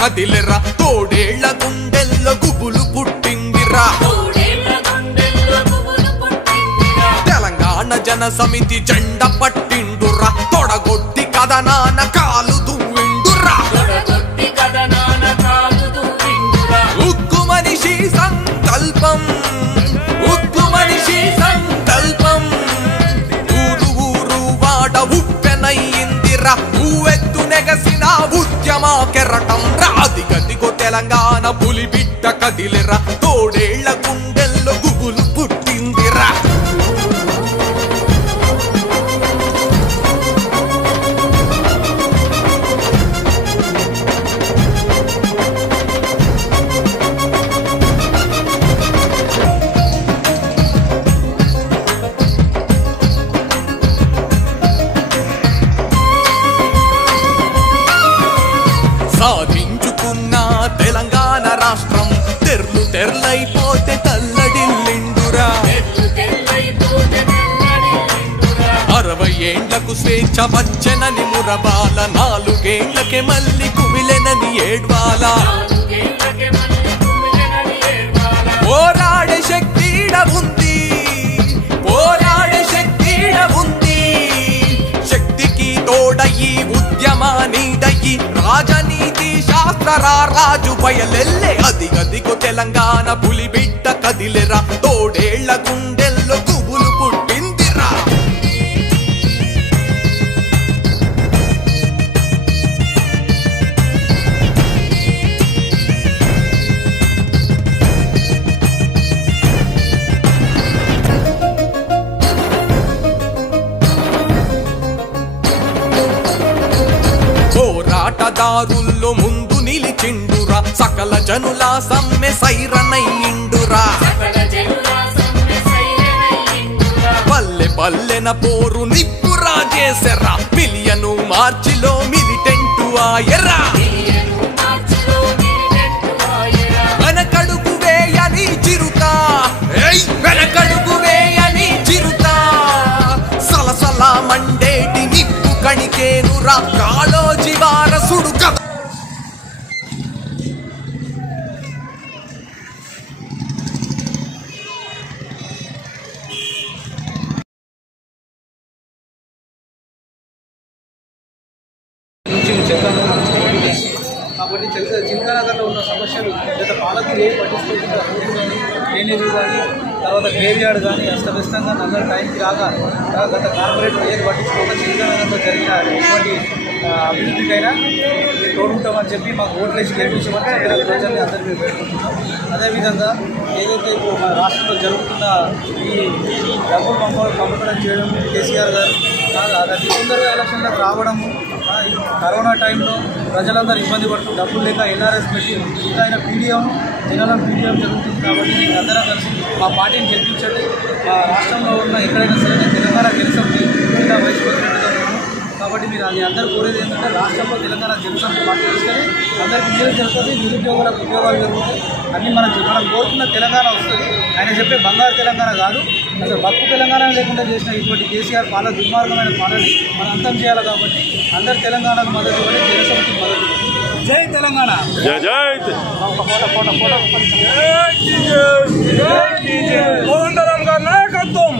కదిలిరా తోడేళ్ల గుండెల్లో గుబులు పుట్టిందిరా తెలంగాణ జన సమితి జెండ పట్టిండురా తొడగొట్టి కథనాన కాలు దువ్విండురా ఉక్కు మనిషి సంకల్పం ఉక్కు మనిషి సంకల్పం ఊరు ఊరు వాడ ఉప్పెనయ్యిందిరా ఊవెత్తు నెగసిన ఉద్యమా కెరటం రాది గదిగో తెలంగాణ పులి బిడ్డ కదిలిరా తోడేళ్ల గుండెల్లో గుబులు పుట్టిందిరా సాధించుకున్న తెలంగాణ రాష్ట్రం తెర్లు తెర్లైపోతే తల్లడిల్లిండురా 60 ఏండ్లకు స్వేచ్ఛ వచ్చెనని మురబాల 4 ఏండ్లకే మళ్ళీ కుమిలెనని ఏడ్వాల పోరాడే శక్తిడ ఉంది పోరాడే శక్తిడ ఉంది శక్తికి తోడయి ఉద్యమానిదయి రాజనీతి శాస్త్రరా రాజు బయలెల్లే అదిగదిగో తెలంగాణ పులి బిడ్డ కదిలిరా తోడేళ్ల గుండెల్లో గుబులు పుట్టిందిరా పోరాటదారుల్లో ముందు నిలిచిండురా సకల జనుల సమ్మె సైరనయ్యిండురా పల్లె పల్లెన పోరు నిప్పురా చేసెరా మిలియను మార్చిలో మిలిటెంటు ఆయరా వెనకడుగు వేయని చిరుతా వెనకడుగు వేయని చిరుతా సలసల మండేటి నిప్పు కణికేనురా కాళోజీ వారసుడు కదా కాబట్టి చింతానగర్లో ఉన్న సమస్యలు గత పాలకులు ఏం పట్టించుకుంటుందో డ్రైనేజ్ కానీ తర్వాత గ్రేవ్ యార్డ్ కానీ అస్తవ్యస్తంగా నగర టైంకి రాగా గత కార్పొరేటర్ ఏది పట్టించుకోక చింతానగర్లో జరిగిన ఎటువంటి అభివృద్ధికైనా మీరు తోడుకుంటామని చెప్పి మాకు ఓట్లేసి గెలిపించమని ప్రజల్ని అందరికీ పెట్టుకుంటున్నాం. అదేవిధంగా ఏదైతే ఇప్పుడు మన రాష్ట్రంలో జరుగుతున్న ఈ డబ్బులు పంపడం చేయడం కేసీఆర్ గారు అతి తొందరగా ఎలక్షన్లకు రావడము కరోనా టైంలో ప్రజలందరూ ఇబ్బంది పడుతూ డబ్బులు లేక ఎన్ఆర్ఎస్ పెట్టి ఇంకా ఆయన పీడిఎం జనరల్ పీడిఎం జరుగుతుంది. కాబట్టి మీరు అందరం కలిసి మా పార్టీని గెలిపించండి. మా రాష్ట్రంలో ఉన్న ఎక్కడైనా సరే తెలంగాణ గెలిచింది జిల్లా వైస్ ప్రెసిడెంట్గా ఉన్నాను. కాబట్టి మీరు అది అందరూ కోరేది ఏంటంటే రాష్ట్రంలో తెలంగాణ జనసంఖ్య పార్టీ తీసుకొని అందరికీ మేలు జరుగుతుంది, నిరుద్యోగులకు ఉద్యోగాలు జరుగుతాయి, అన్నీ మనం కోరుకున్న తెలంగాణ వస్తుంది. ఆయన చెప్పే బంగారు తెలంగాణ కాదు, అసలు బతుకు తెలంగాణ లేకుండా చేసిన ఇటువంటి కేసీఆర్ పాలన దుర్మార్గమైన పాలనని మనం అంతం చేయాలి. కాబట్టి అందరు తెలంగాణకు మద్దతు ఇవ్వండి, జనసమితికి మద్దతు ఇవ్వండి. జై తెలంగాణ. నాయకత్వం